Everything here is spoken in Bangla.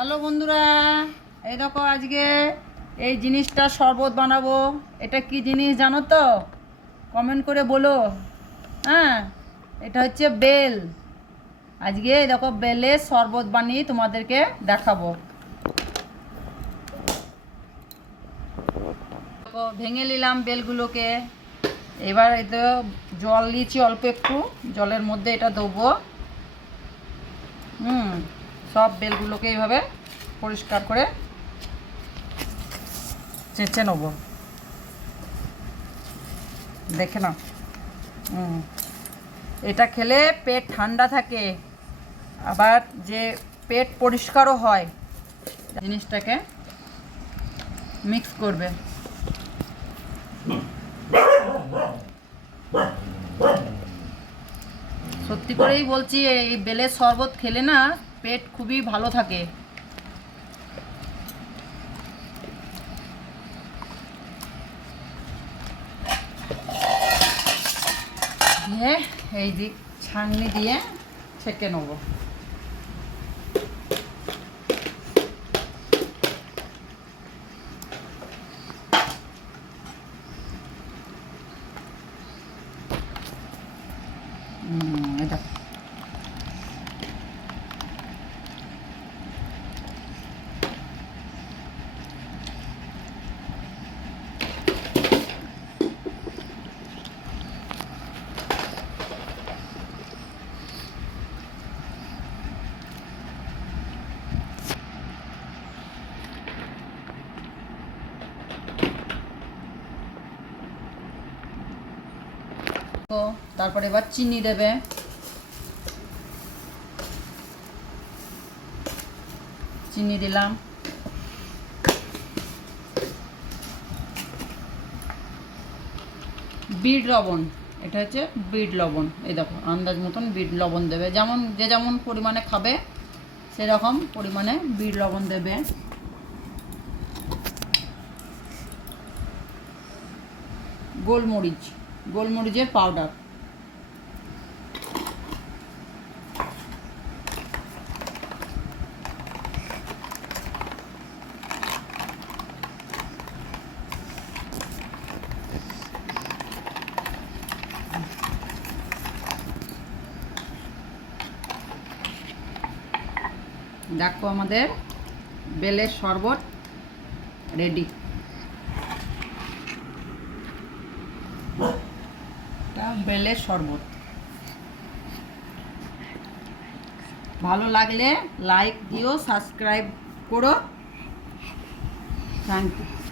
হ্যালো বন্ধুরা, এই দেখো আজকে এই জিনিসটা শরবত বানাবো। এটা কি জিনিস জানো তো? কমেন্ট করে বলো। হ্যাঁ, এটা হচ্ছে বেল। আজকে এই দেখো বেলের শরবত বানিয়ে তোমাদেরকে দেখাবো। দেখো ভেঙে নিলাম বেলগুলোকে। এবার এই তো জল দিয়েছি অল্প একটু, জলের মধ্যে এটা দেবো। সব বেলগুলোকে এইভাবে পরিষ্কার করে চেঁচে নেব। দেখে নাও। এটা খেলে পেট ঠান্ডা থাকে, আবার যে পেট পরিষ্কারও হয়। জিনিসটাকে মিক্স করবে। সত্যি করেই বলছি, এই বেলের শরবত খেলে না পেট খুবই ভালো থাকে। দিয়ে এই দিক ছাঁকনি দিয়ে ছেঁকে নেবো। এটা তারপরে এবার চিনি দেবে। চিনি দিলাম। বিট লবণ, এটা হচ্ছে বিট লবণ। এই দেখো আন্দাজ মতন বিট লবণ দেবে, যেমন যে যেমন পরিমাণে খাবে সেরকম পরিমাণে বিট লবণ দেবে। গোলমরিচ, গোলমরিচের পাউডার। দেখো আমাদের বেলের শরবত রেডি। বেলের শরবত ভালো লাগলে লাইক দিও, সাবস্ক্রাইব করো। Thank you.